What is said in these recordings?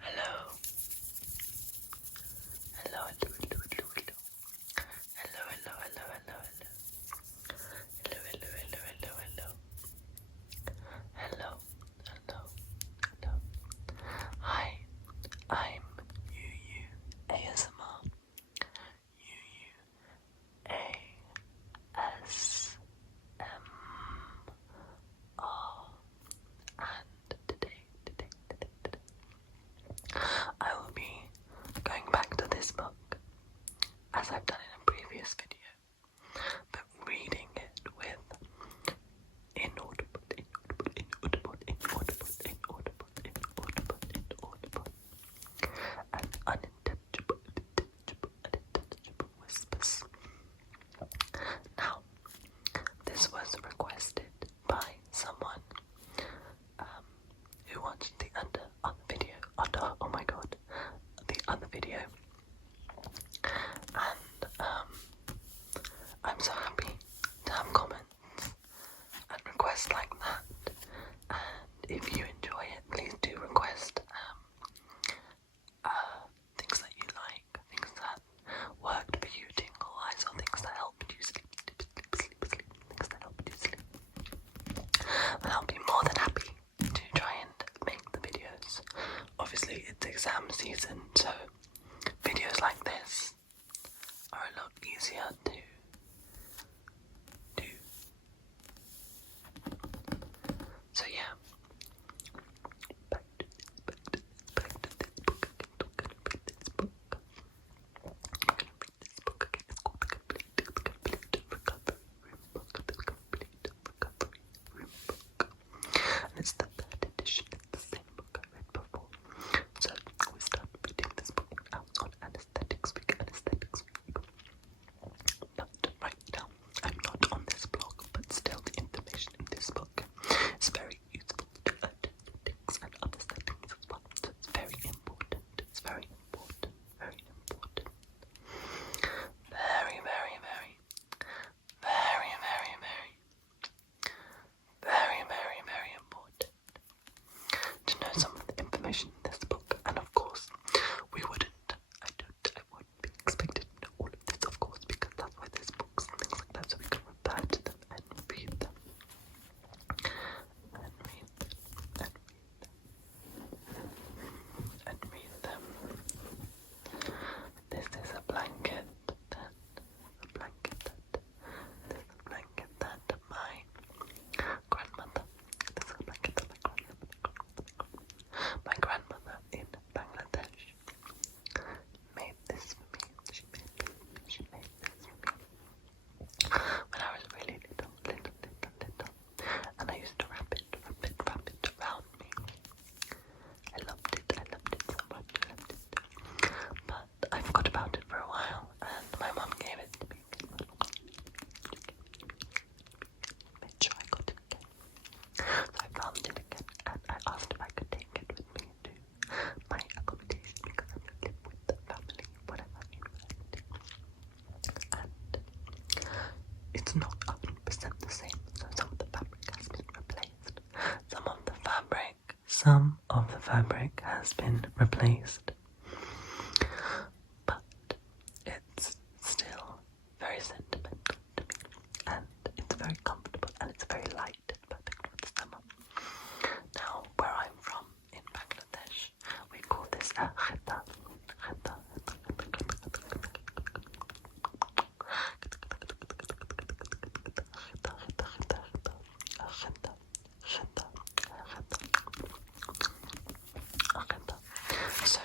Hello. Hello, hello, hello, hello, hello. Hello, hello, hello, hello, hello. Hello, hello, hello, hello, hello. Hello, hello, hello. Hi, I'm Yuyu ASMR. Yuyu ASMR. And today, I will be going back to this book as I've done in a previous video, but reading it with inaudible, and unintelligible whispers. Now, this was requested by someone who watched the other video, oh my god, the other video, and I'm so happy to have comments and requests like that. And if you enjoy it, please do request things that you like, things that worked for you tingle-wise, or things that helped you sleep, things that helped you sleep. And I'll be more than happy to try and make the videos. Obviously, it's exam season, so videos like this are a lot easier to do. So yeah, back to this book. I'm gonna read this book. It's called The Complete Recovery Room Book. The Complete Recovery Room Book. And it's the third edition. It's the same book I read before. So we started reading this book out on Anesthetics Week. But right now, I'm not on this blog, but still the information in this book is very useful to anesthetics and other settings as well. So it's very important. It's very important. Very important. Very, very, very, very, very, very, very, very, very important to know some of the information in this book. And of course, I wouldn't be expected to know all of this, of course, because that's why there's books and things like that, so we can refer to them and read them. And read them. And read them. This is a blanket that my grandmother, my grandmother in Bangladesh made this for me. She made this for me when I was really little, and I used to wrap it around me. I loved it so much, but I forgot about it for a while, and my mum gave it to me. Made sure I got it again. So I found it again, and I asked if I could take it with me to my accommodation because I'm going to live with the family, whatever university. And it's not 100% the same, so some of the fabric has been replaced. Some of the fabric has been replaced, but it's still very sentimental to me, and it's very comfortable, and it's very light and perfect for the summer. Now, where I'm from in Bangladesh, we call this a khita. So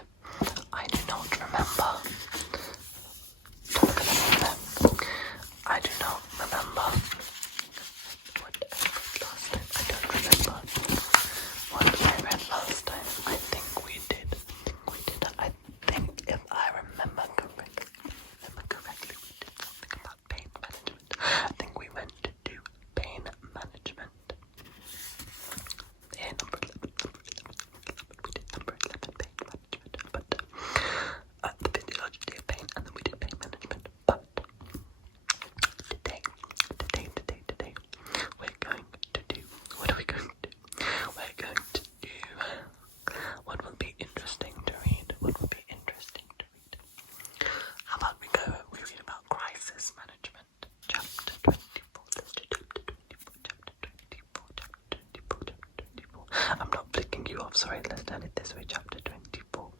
I'm not flicking you off, sorry, let's turn it this way. Chapter 24.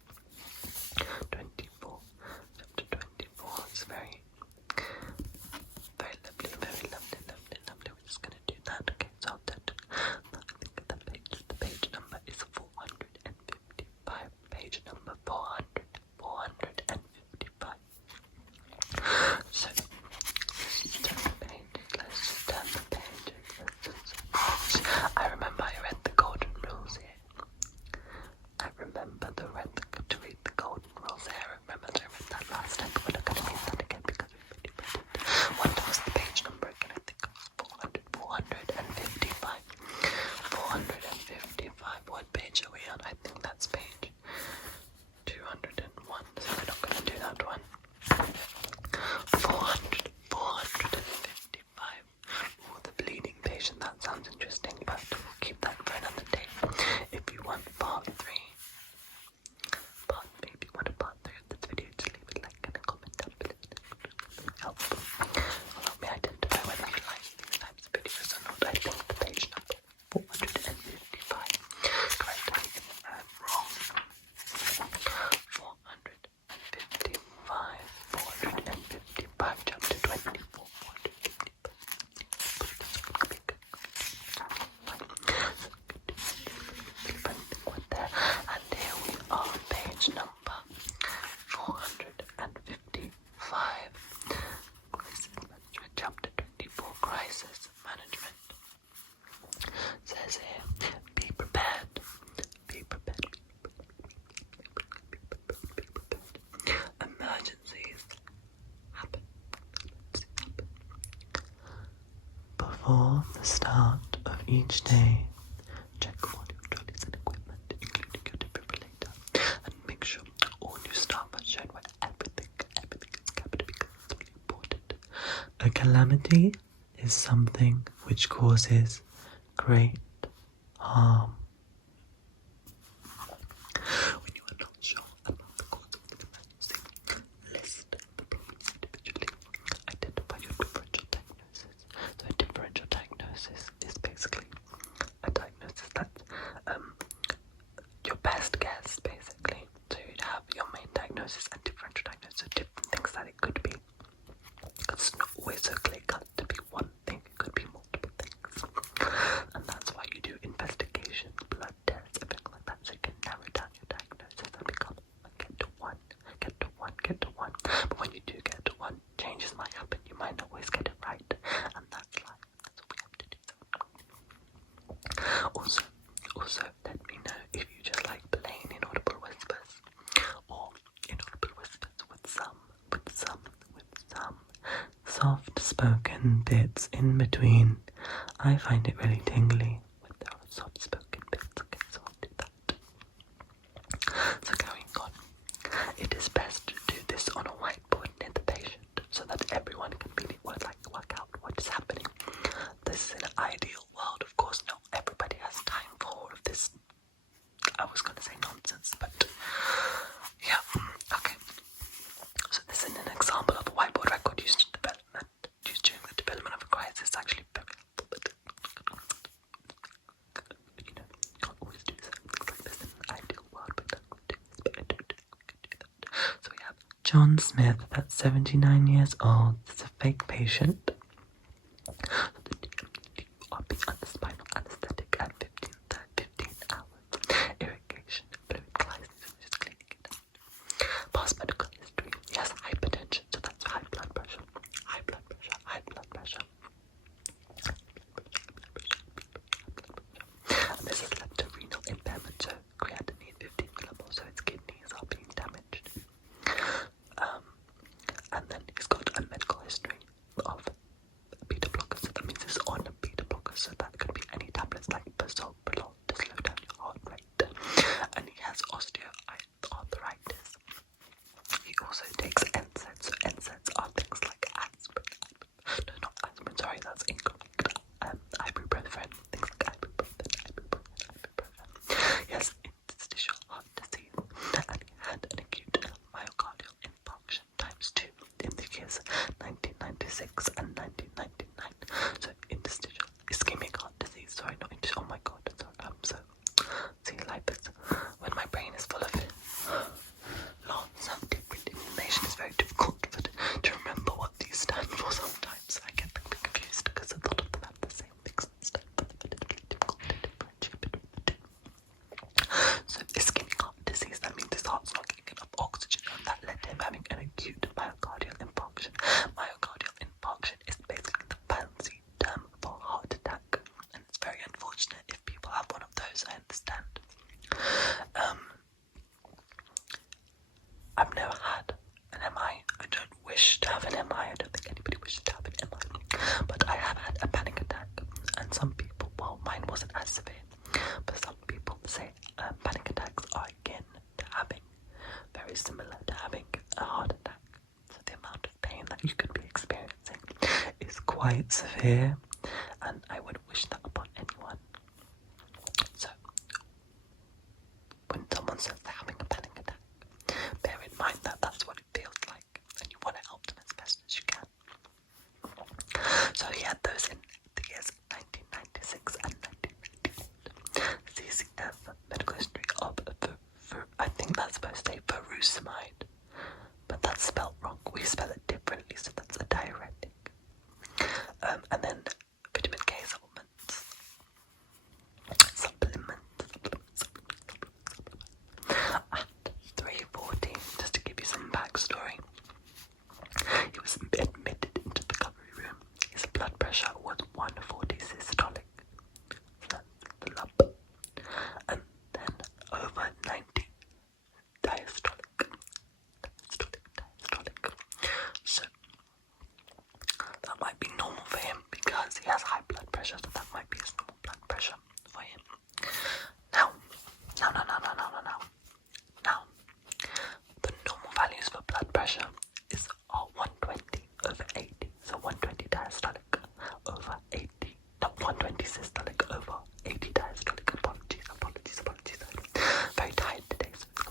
24. Chapter 24. It's very lovely, very lovely, lovely, lovely. We're just gonna do that. Okay, so I'll turn to, I think the page number is 455. Page number 455. So let's turn the pages. I remember I read the golden rules here. I remember to read the golden rules here. I remember to read that last time, but we're not going to read that again because we've already read it. What was the page number again? I think it was 455. 455. What page are we on? I think that's page 201. So we're not going to do that one. 455. Oh, the bleeding patient. That sounds interesting, but we'll keep that for another day. If you want part 3, if you want a part 3 of this video, just leave a like and a comment down below. Helpful. Help me identify whether you like these types of videos or not. I think the page number 455. Correct me if I'm wrong. 455, chapter 24, 455. And here we are, page number 455. Crisis management, chapter 24, crisis management. It says here, be prepared. Be prepared. Emergencies happen. Before the start of each day, check all your trolleys and equipment, including your defibrillator, and make sure all new staff are shown where everything is kept because it's really important. A calamity is something which causes great harm. When you are not sure about the cause of the emergency, list the problems individually. Identify your differential diagnosis. So a differential diagnosis is basically a diagnosis that's your best guess, basically. So you'd have your main diagnosis and differential diagnosis, so different things that it could be. Because it's not always so clear-cut to be one thing, it could be multiple things. And that's why you do investigations, blood tests, everything like that, so you can narrow down your diagnosis and get to one. But when you do get to one, changes might happen. You might not always get it right, and that's life. That's what we have to do. Also, let me know if you just like plain inaudible whispers, or inaudible whispers with some soft-spoken bits in between. I find it really tingly when there are soft-spoken bits. Okay, so I'll do that. So going on, it is best to do this on a whiteboard near the patient so that everyone can really work out what is happening. This is an ideal world, of course. Not everybody has time for all of this. I was going to say nonsense, but yeah, okay. So this is an example of a whiteboard record used during the development of a crisis. Actually very helpful, but you can't always do something like this in an ideal world, but I could do this, but I don't think we could do that. So we have John Smith, that's 79 years old. It's a fake patient. RP under spinal anesthetic at 15 hours. Irrigation, fluid crisis, just cleaning it out. Past medical history. He has hypertension, so that's high blood pressure. And this has led to renal impairment, so creatinine 15 millimoles, so his kidneys are being damaged. And then he's got a medical history of knows, I understand. I've never had an MI. I don't wish to have an MI. I don't think anybody wishes to have an MI. But I have had a panic attack. And some people, well, mine wasn't as severe, but some people say panic attacks are akin to having, very similar to having a heart attack. So the amount of pain that you could be experiencing is quite severe, and I wouldn't wish that upon anyone. So when someone says they're having a panic attack, bear in mind that that's what it feels like, and you want to help them as best as you can. So he had those in the years 1996 and 1998. CCF, medical history of, I think that's supposed to say furosemide, but that's spelled wrong. We spell it differently, so that's a diuretic. And then vitamin K supplements. At 3:14, just to give you some backstory, he was admitted into the recovery room. His blood pressure was 140 systolic. So that's the lump. And then over 90 diastolic. So that might be normal for him because he has high blood pressure, so that might be his normal blood pressure for him. Now, the normal values for blood pressure are 120 over 80. So 120 diastolic over 80. Not 120 systolic over 80 diastolic. Apologies. Very tired today, so it's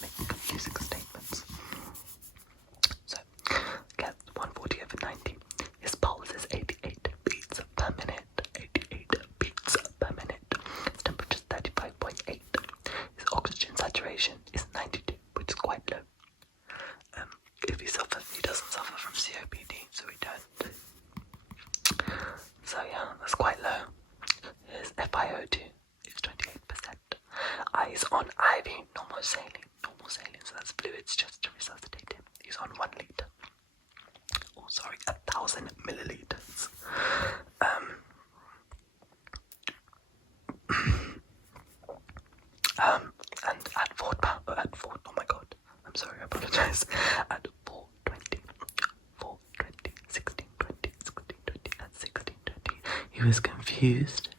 making confusing statements. So, get 140 over 90. His pulse is 88 beats per minute. 88 beats per minute. His temperature is 35.8. His oxygen saturation is 92, which is quite low. If he doesn't suffer from COPD, so he don't. So yeah, that's quite low. His FiO2 is 28%. He's on IV normal saline, so that's fluids just to resuscitate him. He's on 1 litre. 1,000 milliliters. And at 4, oh my god, I'm sorry, I apologize. At 4:20, 16:20, at 16:20, he was confused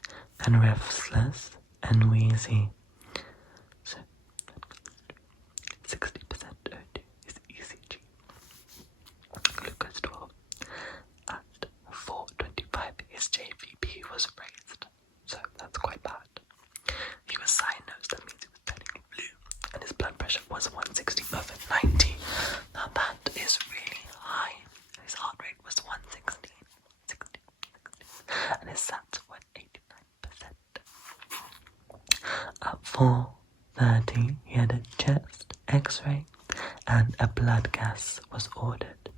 and restless and wheezy. So, 60% O2 is ECG. Glucose 12. At 4:25, his JVP was raised, so that's quite bad. He was cyanosed, that means he was turning blue, and his blood pressure was 160 over 90. Now that is really high. His heart rate was 116, and his SATs were 89%. At 4:30, he had a chest X-ray, and a blood gas was ordered.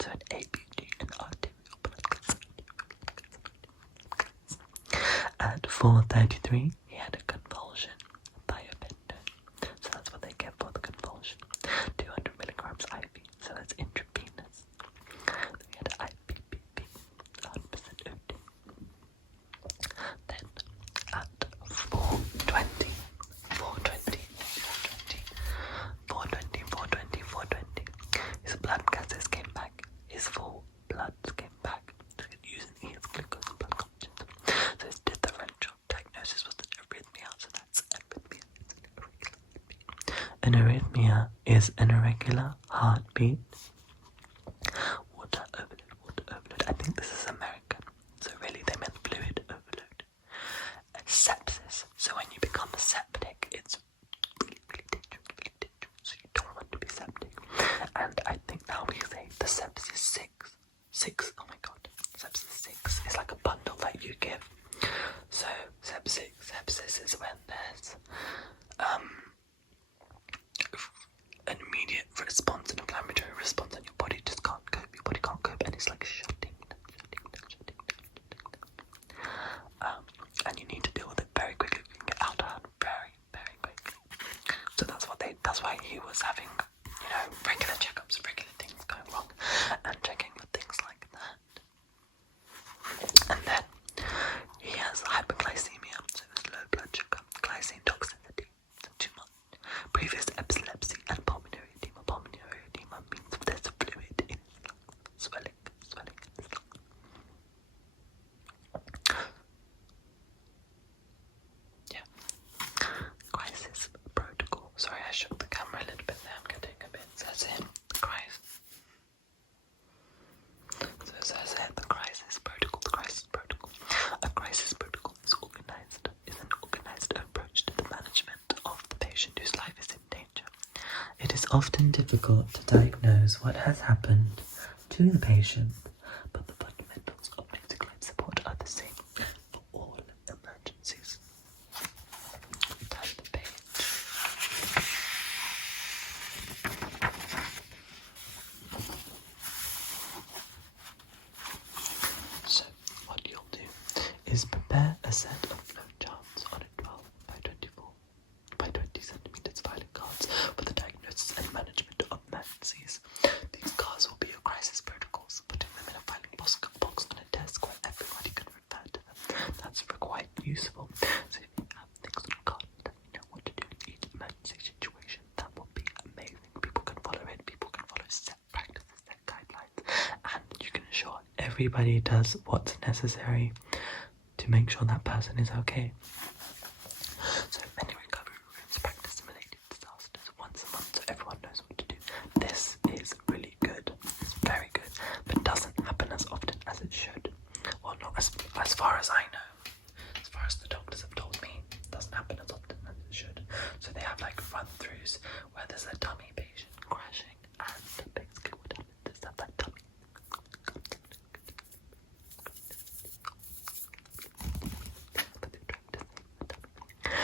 So an ABG, an arterial blood gas. At 4:33, he had a convulsion, thiopentone. So that's what they get for the convulsion. 200 milligrams IV, so that's intravenous. Then he had IPPP, 100% O2. Then at 4:20, his blood gases came back. His full bloods came back using his glucose and blood cultures. So his differential diagnosis was an arrhythmia. So that's arrhythmia. An arrhythmia is an irregular heartbeat. Water overload. I think this is American. So really they meant fluid overload. Sepsis. So when you become septic, it's really dangerous. So you don't want to be septic. And I think now we say the sepsis 6. Oh my god. Sepsis 6 is like a bundle that you give. So sepsis is when there's an immediate response, an inflammatory response, and your body just can't cope. Your body can't cope, and it's like shutting down. And you need to deal with it very quickly. You can get out of hand very, very quickly. So that's why he was having, regular checkups, regular things going wrong, and checking for things like that. And then often difficult to diagnose what has happened to the patient, but the fundamentals of basic life support are the same for all emergencies. Turn the page. So, what you'll do is prepare a set of flowcharts on a 12 by 24 by 20 centimeters filing cards for the diagnosis and management of emergencies. These cards will be your crisis protocols, putting them in a filing box on a desk where everybody can refer to them. That's quite useful. So if you have things on a card that you know what to do in each emergency situation, that will be amazing. People can follow it, people can follow set practices, set guidelines, and you can ensure everybody does what's necessary to make sure that person is okay. So many recovery rooms practice simulated disasters once a month so everyone knows what to do. This is really good. It's very good, but doesn't happen as often as it should. Well, not as far as I know. As far as the doctors have told me, it doesn't happen as often as it should. So they have like run-throughs where there's a dummy patient crashing, and basically what happens is that dummy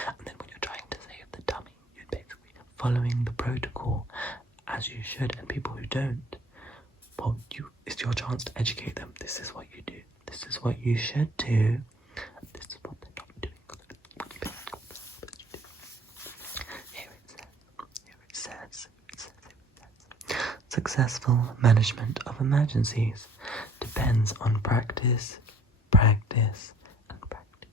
and then when you're trying to save the dummy, you're basically following the protocol as you should, and people who don't, well, it's your chance to educate them. This is what you do. This is what you should do. This is what they're not doing. Here it says. Successful management of emergencies depends on practice, practice, and practice.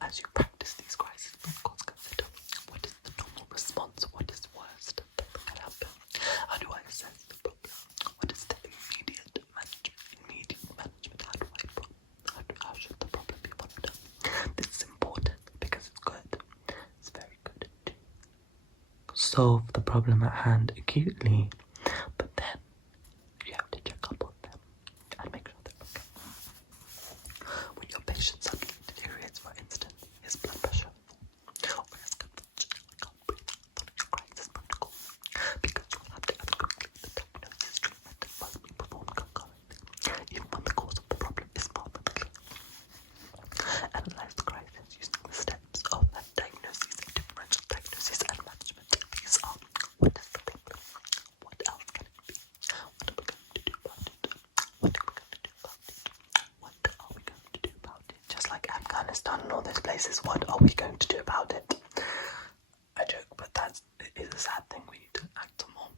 As you practice these crisis protocols, consider what is the normal response, what is worst that can happen, how do I assess the problem, what is the immediate management, how should the problem be followed up. This is important because it's good, it's very good to solve the problem at hand acutely, but then you have to check up on them and make sure they're okay. When your patient suddenly deteriorates, for instance, his blood pressure or his convulsion, can't breathe, follow your crisis protocol, because you'll have to complete the diagnosis, treatment, and must be performed concurrently, even when the cause of the problem is not clear. Analyze the crisis using the steps of diagnosis, differential diagnosis, and management. These are: what is the problem? What else can it be? What are we going to do about it? What are we going to do about it? What are we going to do about it? Just like Afghanistan and all those places, what are we going to do about it? I joke, but it is a sad thing. We need to act on more.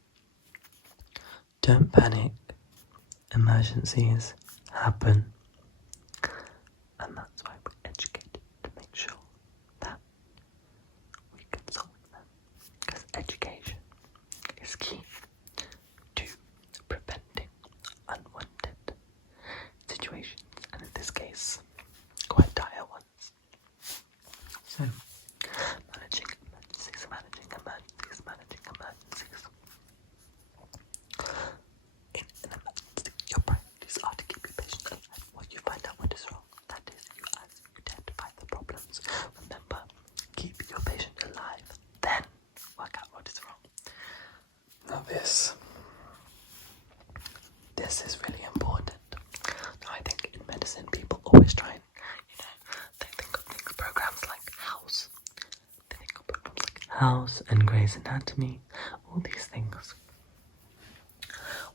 Don't panic. Emergencies happen. And that's why we're educated, to make sure that we can solve them. Because education is key to preventing unwanted situations, and in this case, quite dire ones. So, managing emergencies. In an emergency, your priorities are to keep your patient alive while you find out what is wrong. That is, you identify the problems. Remember, keep your patient alive, then work out what is wrong. Now this is really important. Now I think in medicine people always try and, they think of things, programs like House and Grey's Anatomy, all these things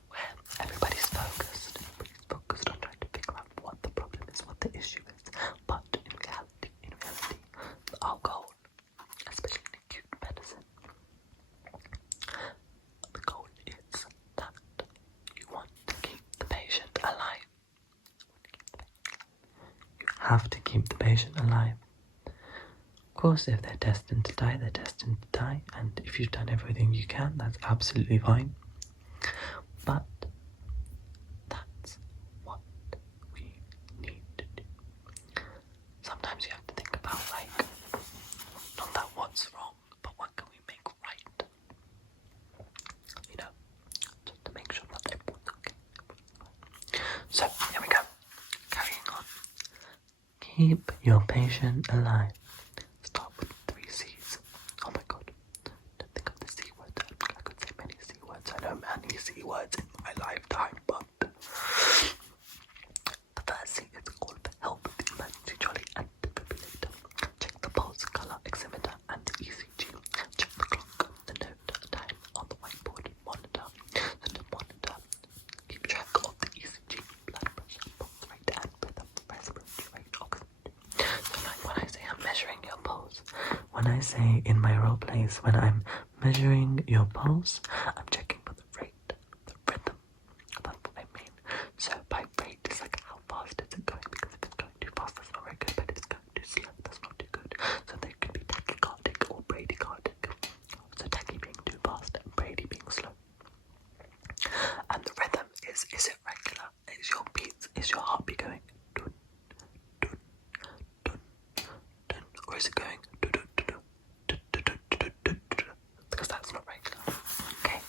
where everybody's focused on trying to figure out what the problem is, what the issue is. But in reality, our goal, especially in acute medicine, the goal is that you want to keep the patient alive. You have to keep the patient alive. Of course, if they're destined to die, they're destined to die, and if you've done everything you can, that's absolutely fine. But that's what we need to do. Sometimes you have to think about, not that what's wrong, but what can we make right? Just to make sure that everyone's okay. So, here we go. Carrying on. Keep your patient alive. Start with 3 C's. Oh my god. Don't think of the C word. when I say in my role plays, when I'm measuring your pulse, I'm checking for the rate, the rhythm. That's what I mean. So by rate, it's like how fast is it going? Because if it's going too fast, that's not very good. But if it's going too slow, that's not too good. So they could be tachycardic or bradycardic. So tachy being too fast and brady being slow. And the rhythm is it regular? Is your beats? Is your heartbeat going dun, dun, dun, dun, or is it going dun, dun, dun, dun, dun, dun, dun, dun, dun, because that's not regular. Okay.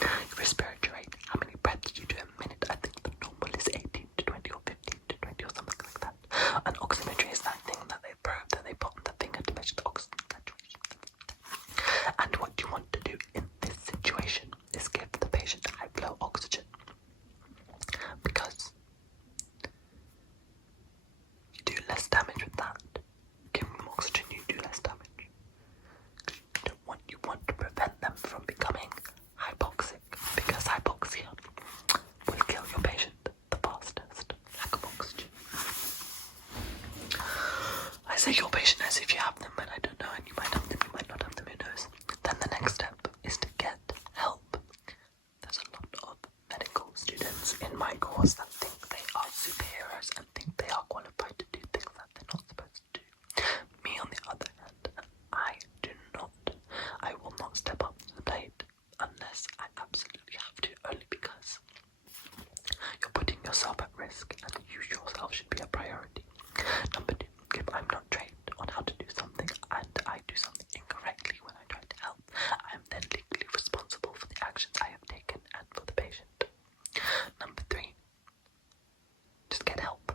Your respiratory rate, how many breaths you do a minute? I think the normal is 18 to 20 or 15 to 20 or something like that. And oximetry is that thing that they probe, that they put on the finger to measure the oxygen saturation. And what you want to do in this situation is give the patient high flow oxygen, because you do less damage with that. Giving them oxygen, you do less damage. You want to prevent them from becoming hypoxic, because hypoxia will kill your patient the fastest. Lack of oxygen. I say your patient as if you have them, and I don't know, and you might have them, you might not have them, who knows. Then the next step is to get help. There's a lot of medical students in my course that think they are superheroes and think they are qualified to do things that they're not supposed to do. Me, on the other hand, I do not. I will not step up to the plate unless I absolutely have to, only because you're putting yourself at risk and you yourself should be a priority. Number two, if I'm not trained on how to do something and I do something incorrectly when I try to help, I am then legally responsible for the actions I have taken and for the patient. Number three, just get help.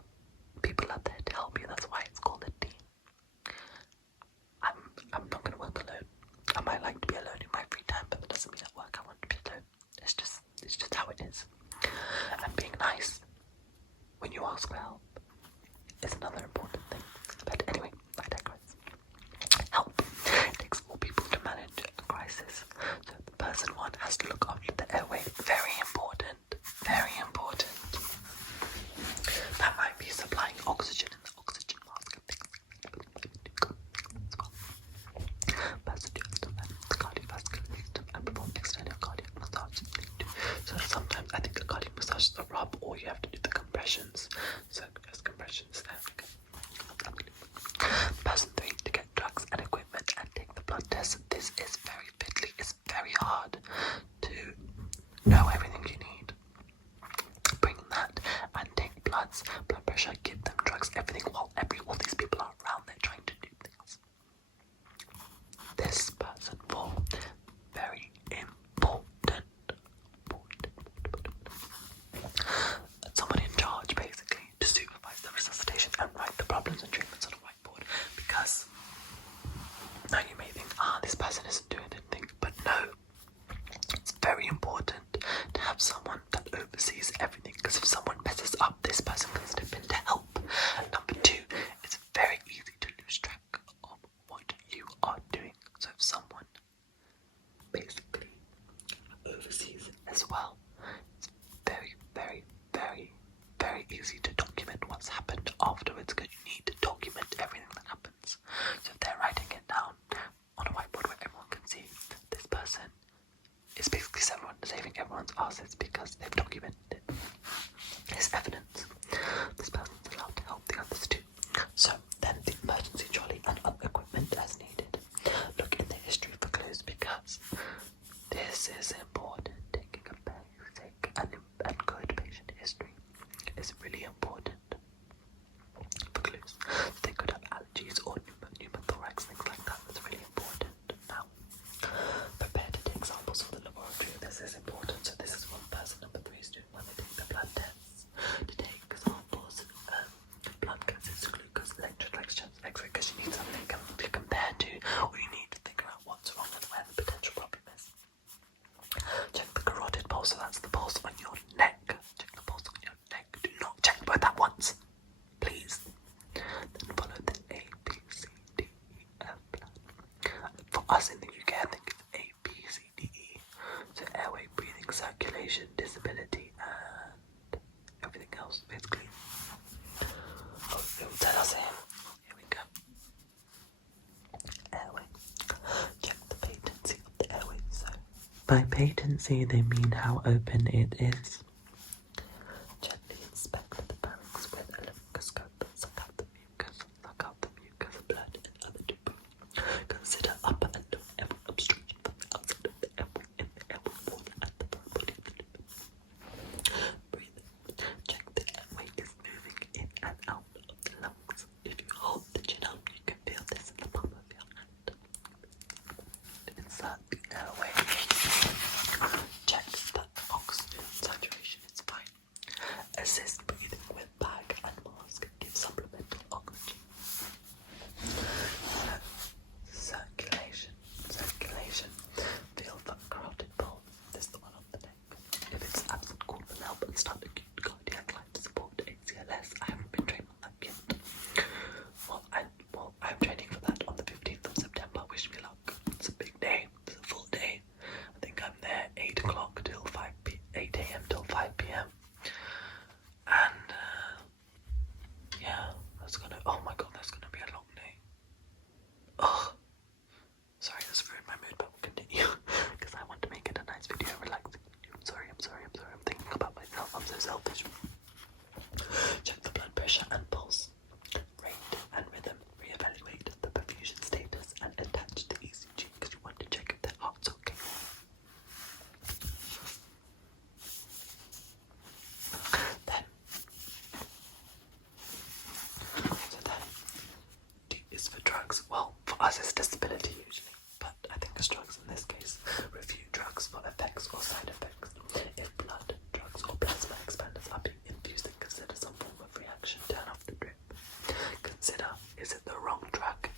People are there to help you. That's why it's called a team. I'm not going to work alone. I might like to be alone in my free time, but that doesn't mean at work I want to be alone. It's just how it is. And being nice when you ask for help is another important thing. But anyway, I digress. Help. It takes 4 people to manage a crisis. So the person one has to look after the airway. Very important. Very important. That might be supplying oxygen in the oxygen mask and things as well. Person 2 has to manage the cardiovascular system and perform external cardiac massage. So sometimes I think a cardiac massage is a rub, or you have to do the compressions. So there's compressions there. Okay. Person 3 to get drugs and equipment and take the blood test. This is very fiddly. It's very hard to know everything you need. Bring that and take bloods, blood pressure, give them drugs, everything, while all these people are around there trying to do things. This person 4, very important. Someone in charge, basically, to supervise the resuscitation and write the problems and treatments on a whiteboard. Because now you may think, this person isn't doing anything, but no, it's very important to have someone that oversees everything, because if someone messes up, this person can step in to help. Number 2, it's very easy to lose track of what you are doing. So if someone patency, they mean how open it is. Gently inspect the pharynx with a laryngoscope. Suck out the mucus, blood, and other debris. Consider upper and lower airway obstruction from the outside of the airway in the airway wall at the body of the lip. Breathe in. Check the airway is moving in and out of the lungs. If you hold the chin up, you can feel this in the palm of your hand. Inside the airway. Check that the oxygen saturation is fine. Assist breathing with bag and mask. Give supplemental oxygen. Circulation. Feel for carotid pulse. This is the one on the neck. If it's absent, call for help and start acute cardiac life support. ACLS. I haven't been trained on that yet. I'm training for that on the 15th of September. Wish me luck. It's a big day. It's a full day. I think I'm there 8 o'clock till 8 a.m. till 5 p.m. And yeah, oh my god, that's gonna be a long day. Oh, sorry, that's ruined my mood, but we'll continue because I want to make it a nice video, relaxing. I'm sorry. I'm thinking about myself. I'm so selfish. Check the blood pressure and pulse, rate and rhythm. Reevaluate the perfusion status and attach the ECG because you want to check if their heart's okay. D is for drugs. Well, for us it's disability usually, but I think it's drugs in this case. Review drugs for effects or side effects. If blood, drugs or plasma expanders are being infused, then consider some form of reaction. Turn off the drip. Consider, is it the wrong drug,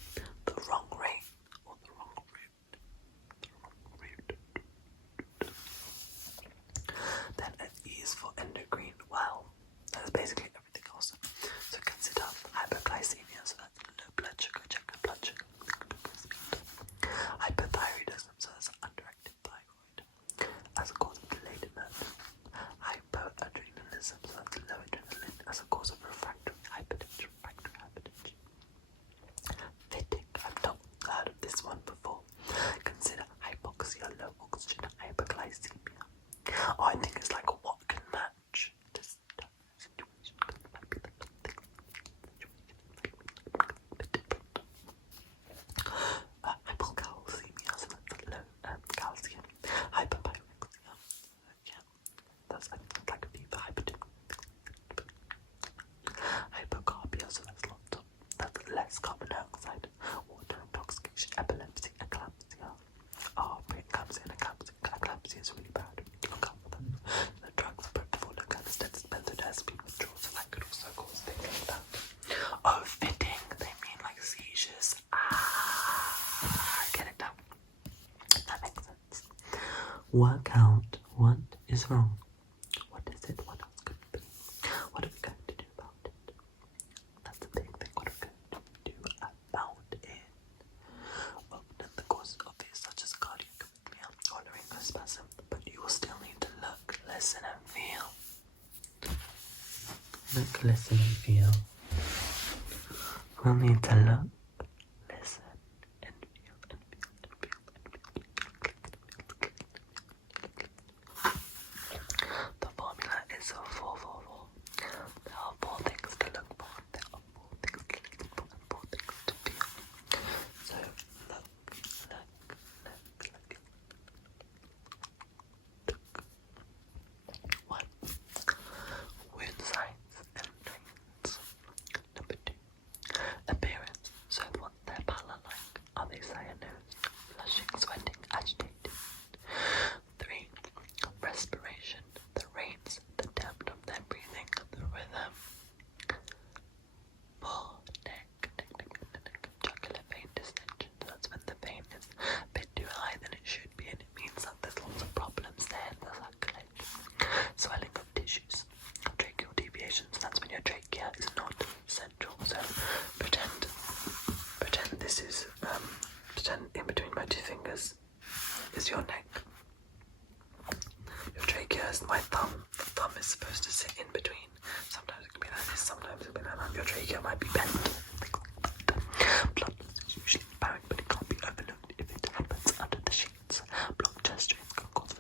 the wrong rate, or the wrong route? Then an E is for endocrine. Well, that's basically everything else. So consider hypoglycemia, so that's low blood sugar, check the blood sugar, speed. Hypothyroidism, so that's underactive thyroid, as a cause of delayed emergence. Hypoadrenalism, so that's low adrenaline, as a cause of refractory hypertension. Fitting, I've not heard of this one before. Consider hypoxia, low oxygen, hypoglycemia. Oh, I think it's like what can match this situation, because it might be like something hypocalcemia, so that's low calcium. Hyperpyrexia, yeah, that's I think like a fever. Hypocarbia, so that's less carbon dioxide. Water intoxication, epilepsy, eclampsia. Oh, preeclampsia and eclampsia is really bad. Look out for them. The drugs are before look anesthetic, benzodiazepine withdrawal, so that could also cause things like that. Oh, fitting, they mean like seizures. Get it down. That makes sense. Work out what is wrong. What is it? What else could it be? What are we going to do about it? That's a big thing. What are we going to do about it? Often the cause is obvious, such as cardiac arrhythmia or laryngospasm, but you will still need to look, listen, and feel. Look, listen, and feel. We'll need to look, listen, and feel, and feel, and feel, and feel. The formula is 444. There are 4 things to look for. There are 4 things to listen for and 4 things to feel. So look. 1. Wound signs and drains. Number 2. Appearance. So what their pallor like? Are they cyanosed, blushing, sweating, agitated? 3. Respiration. The rates, the depth of their breathing, the rhythm. 4. Neck. Jugular vein distension. That's when the vein is a bit too high than it should be, and it means that there's lots of problems there in the circulation. Swelling of tissues. Tracheal deviations. That's when your trachea is not central. So pretend this is pretend in between my 2 fingers is your neck. Your trachea is my thumb. The thumb is supposed to sit in between. Sometimes it can be like this, sometimes it can be like that. Your trachea might be bent. Blood loss is usually apparent, but it can't be overlooked if it happens under the sheets. Blocked chest drains can cause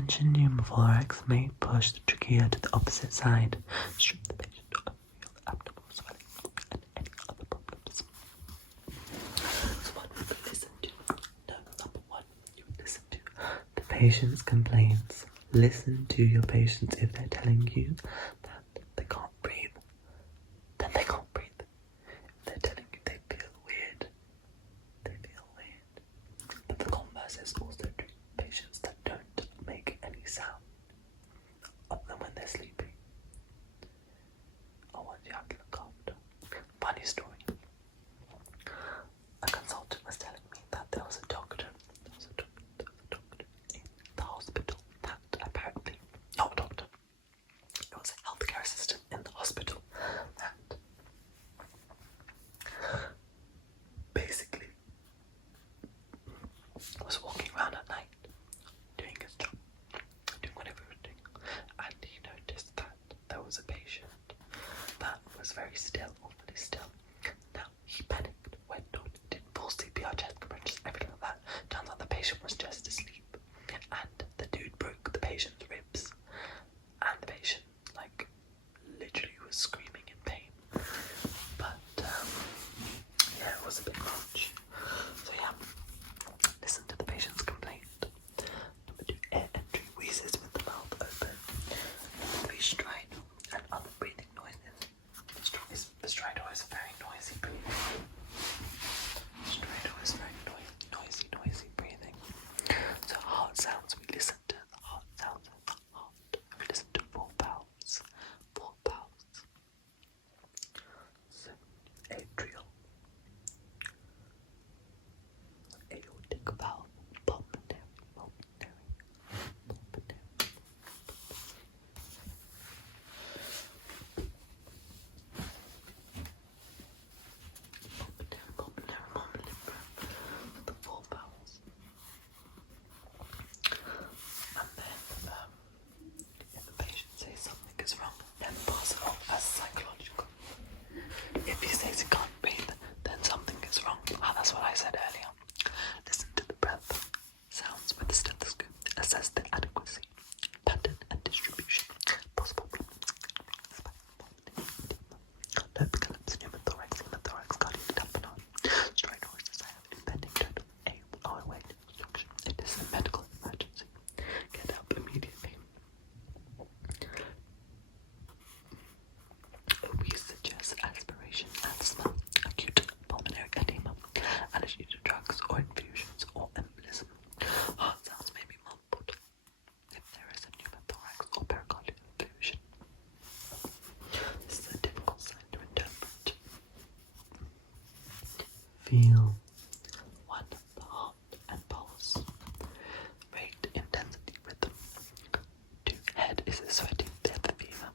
tension pneumothorax may push the trachea to the opposite side. Strip the patient of your abdominal swelling and any other problems. So what we could listen to? No, number one, you would listen to the patient's complaints. Listen to your patients if they're telling you that they can't breathe. Then they can't breathe. If they're telling you they feel weird, they feel weird. But the converse is also true. Patients that don't make any sound other than when they're sleeping are ones you have to look after. Funny story. A consultant was telling me that there was a doctor in the hospital that apparently, not a doctor, it was a healthcare assistant in the hospital that basically was walking around at night doing his job, doing whatever he was doing, and he noticed that there was a patient that was very still, awfully still. Now, he panicked, went on, did full CPR, chest compressions, everything like that. Turns out the patient was just asleep, and the dude broke the patient's ribs, and the patient, like, literally was screaming in pain. But, yeah, it was a bit much. So, yeah, listen to the patient's complaint. Number 2, air entry, wheezes with the mouth open. Number 3, stridor and other breathing noises. The stridor is very noisy breathing. Stridor is very noisy breathing. So heart sounds, we listen to the heart sounds of the heart. We listen to 4 valves. 4 valves. So atrial, aortic valve, pulmonary. The 4 vowels. And then, if the patient says something is wrong, then pass it off as psychological. If he says he can't breathe, then something is wrong. That's what I said earlier. Listen to the breath sounds with the stethoscope. Assess the adequacy, pattern and distribution. Possible problems. Lobe collapse, pneumothorax, cardiac tamponade. Stridor is a sign of impending total airway obstruction. It is a medical emergency. Get help immediately. We suggest aspiration and smell, acute pulmonary edema, allergy to drugs or infusions or embolism. Heart sounds may be multiple if there is a pneumothorax or pericardial effusion. This is a difficult sign to interpret. Feel 1. The heart and pulse. Rate intensity rhythm. 2. Head is it sweaty, death fever.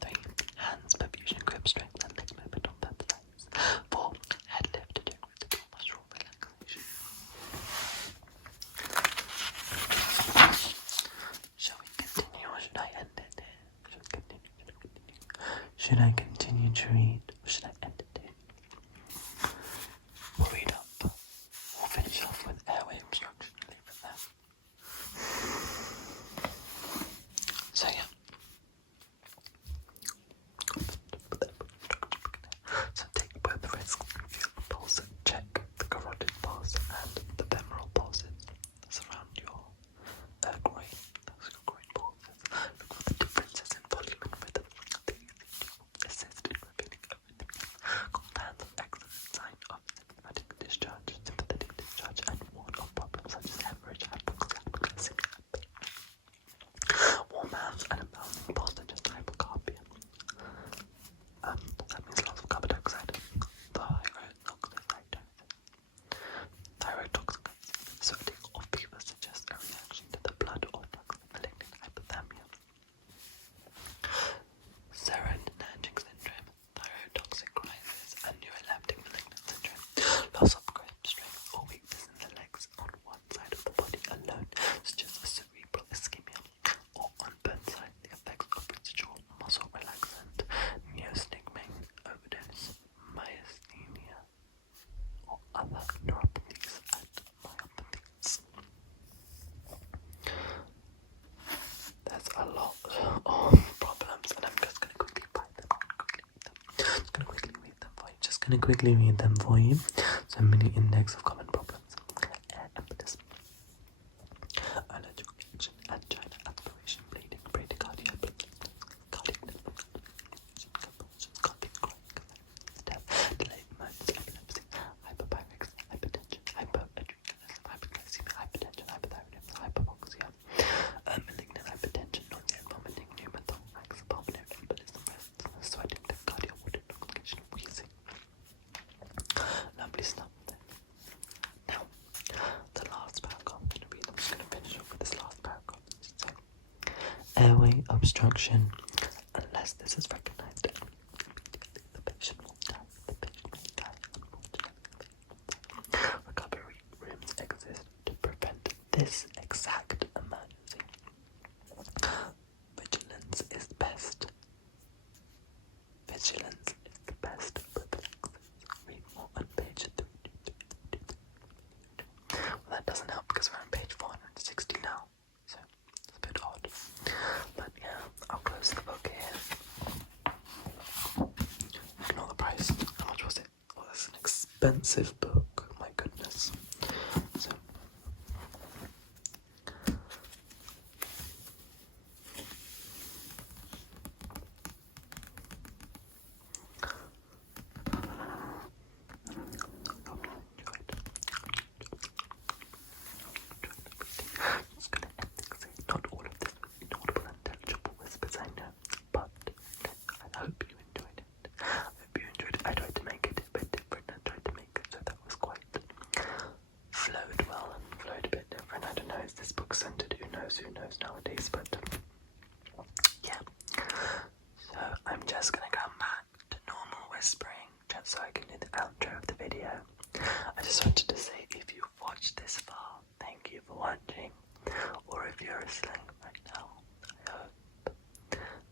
3. Hands perfusion, grip strength and leg movement on both sides. 4. Head lifted during residual muscle relaxation. Shall we continue or should I end it here? Should I continue to read or should I end it here? We'll read up. We'll finish off with airway obstruction and leave it there. So yeah. So take both risks and feel the pulse. Check the carotid pulse and the femoral pulses that surround your groin. Those groin pulses. Look for the differences in volume and rhythm. They assist in revealing going to quickly read them for you. So mini index of common problems. Air embolism, allergic reaction, angina, aspiration, bleeding, bradycardia, cardiac convulsions, cardiac crying, death, delayed emergency, epilepsy, hyperpyrexia, hypertension, hypoadrenalism, hyperglycemia, hypertension, hypothyroidism, hypoxia, malignant hypertension, nausea and vomiting, pneumothorax, pulmonary embolism, restlessness, sweating, tachycardia, water complication, wheezing. Lovely stuff there. Now, the last paragraph I'm going to read, I'm just going to finish off with this last paragraph. So, airway obstruction, unless this is recognised immediately, the patient will die. The patient may die, unfortunately. Recovery rooms exist to prevent this exact emergency. Vigilance is best. Vigilance is the best prophylaxis. Read more on page 3. Well, that doesn't help because we're on page 460 now, so it's a bit odd. But yeah, I'll close the book here. Ignore the price. How much was it? Oh, that's an expensive book. My goodness. So. Not all of this inaudible and intelligible whispers, I know, but I hope you enjoyed it. I hope you enjoyed it. I tried to make it a bit different. I tried to make it so that was quite flowed well and flowed a bit different. I don't know, is this book centered? Who knows nowadays, but yeah. So I'm just gonna come back to normal whispering just so I can do the outro of the video. I just wanted to say, if you've watched this far, thank you for watching. Or if you're asleep right now, I hope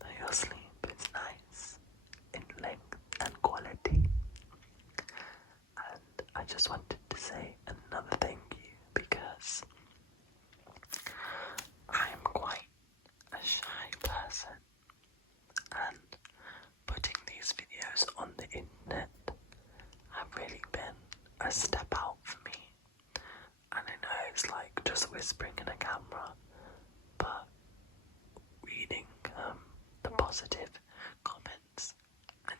that your sleep is nice in length and quality. And I just wanted to say another thank you because I'm quite a shy person, and putting these videos on the internet have really been a step out for me. And I know it's like just whispering in a camera, but reading the positive comments and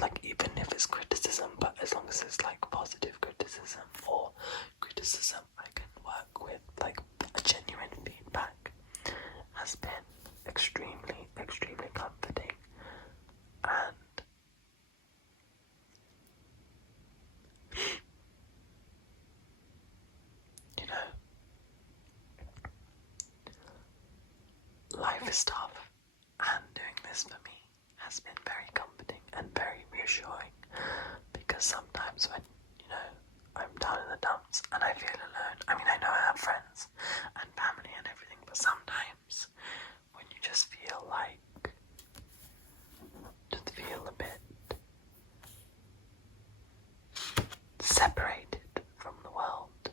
like even if it's criticism, but as long as it's like positive criticism or criticism I can work with, like a genuine feedback, has been extremely, extremely comforting. And you know, life is tough, and doing this for me has been very comforting and very reassuring, because sometimes when, you know, I'm down in the dumps and I feel alone, I mean, I know I have friends and family and everything, but sometimes when you just feel a bit separated from the world,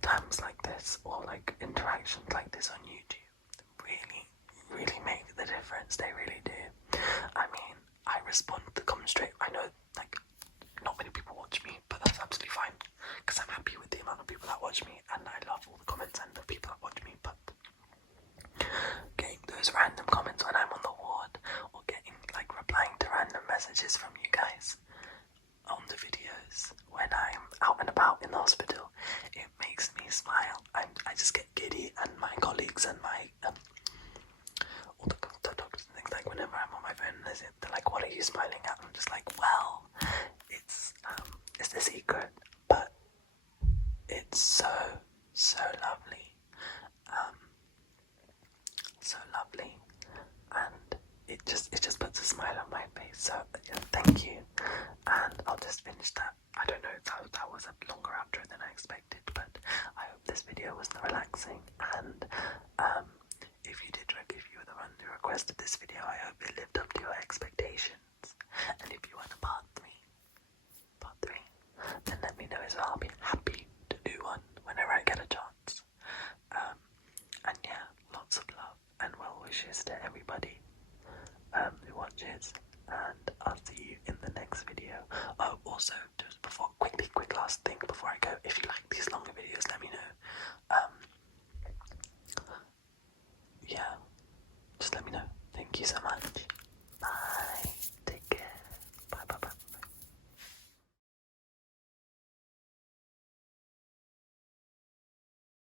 times like this or like interactions like this on YouTube really make the difference. They really do. I mean, I respond to the comments straight. I know like not many people watch me, but that's absolutely fine because I'm happy with the amount of people that watch me, and I love all the comments and the people that watch me. But getting those random comments when I'm on the ward, or getting like replying to random messages from you guys on the videos when I'm out and about in the hospital, it makes me smile. I just get giddy, and my colleagues and my all the doctors and things, like whenever I'm on my phone, they're like, "What are you smiling at?" I'm just like, "Well, it's the secret, but it's so lovely, so lovely, and it just puts a smile on my face." So yeah, thank you, and I'll just finish that. I don't know, that was a longer outro than I expected, but I hope this video was relaxing, and if you were the one who requested this video, I hope it lived